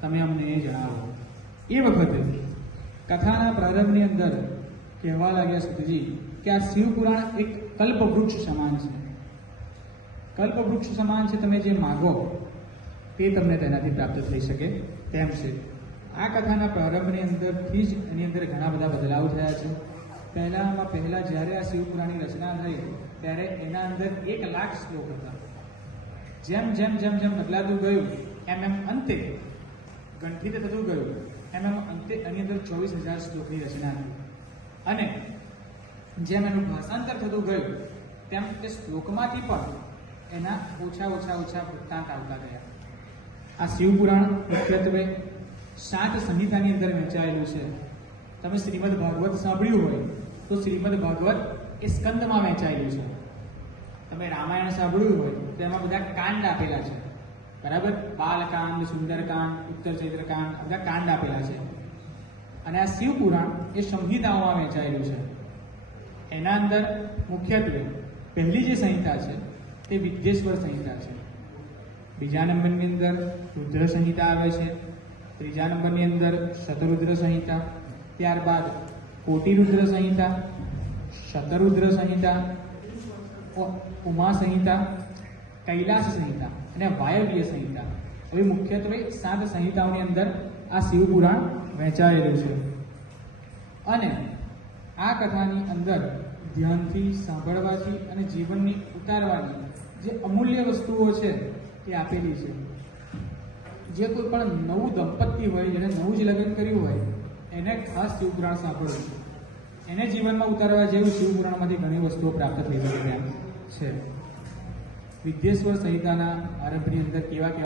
તમે અમને એ જણાવો. એ વખતે કથાના પ્રારંભની અંદર કહેવા લાગ્યા સુતજી કે આ શિવપુરાણ એક કલ્પવૃક્ષ સમાન છે. કલ્પવૃક્ષ સમાન છે, તમે જે માગો તે તમને તેનાથી પ્રાપ્ત થઈ શકે તેમ છે. આ કથાના પ્રારંભની અંદરથી જ એની અંદર ઘણા બધા બદલાવ થયા છે. પહેલા જ્યારે આ શિવપુરાણની રચના થઈ ત્યારે એના અંદર 1 લાખ શ્લોક હતા. જેમ જેમ જેમ જેમ બદલાતું ગયું એમ એમ અંતે ગંઠિત થતું ગયું એમ એમ અંતે એની અંદર 24,000 શ્લોકની રચના થઈ. અને જેમ એનું ભાષાંતર થતું ગયું તેમ તે શ્લોકમાંથી પણ એના ઓછા વૃત્તાંત આવતા ગયા. આ શિવપુરાણ મુખ્યત્વે 7 સંહિતાની અંદર વહેંચાયેલું છે. તમે શ્રીમદ ભાગવત સાંભળ્યું હોય તો શ્રીમદ ભાગવત એ સ્કંદમાં વહેંચાયેલું છે. તમે રામાયણ સાંભળ્યું હોય તો એમાં બધા કાંડ આપેલા છે, બરાબર? બાલકાંડ, સુંદરકાંડ, ઉત્તર ચૈત્રકાંડ, બધા કાંડ આપેલા છે. અને આ શિવપુરાણ એ સંહિતાઓમાં વહેંચાયેલું છે. એના અંદર મુખ્યત્વે પહેલી જે સંહિતા છે તે વિદ્યેશ્વર સંહિતા છે. બીજા નંબરની અંદર રુદ્ર સંહિતા આવે છે. ત્રીજા નંબરની અંદર શતરુદ્ર સંહિતા, ત્યારબાદ કોટિરુદ્ર સંહિતા, શતરુદ્ર સંહિતા, ઉમા સંહિતા, કૈલાસ સંહિતા અને વાયવ્ય સંહિતા. હવે મુખ્યત્વે 7 સંહિતાઓની અંદર આ શિવપુરાણ વહેંચાયેલું છે. અને આ કથાની અંદર ધ્યાનથી સાંભળવાથી અને જીવનની ઉતારવાની જે અમૂલ્ય વસ્તુઓ છે તે આપેલી છે. જે કોઈ પણ નવું દંપતી હોય, જેને નવું જ લગ્ન કર્યું હોય, એને ખાસ શિવપુરાણ સાંભળવું. એને જીવનમાં ઉતારવા જેવું શિવપુરાણમાંથી ઘણી વસ્તુઓ પ્રાપ્ત થઈ શકે તેમ છે. વિદ્યેશ્વર સંહિતાના આરંભની અંદર કેવા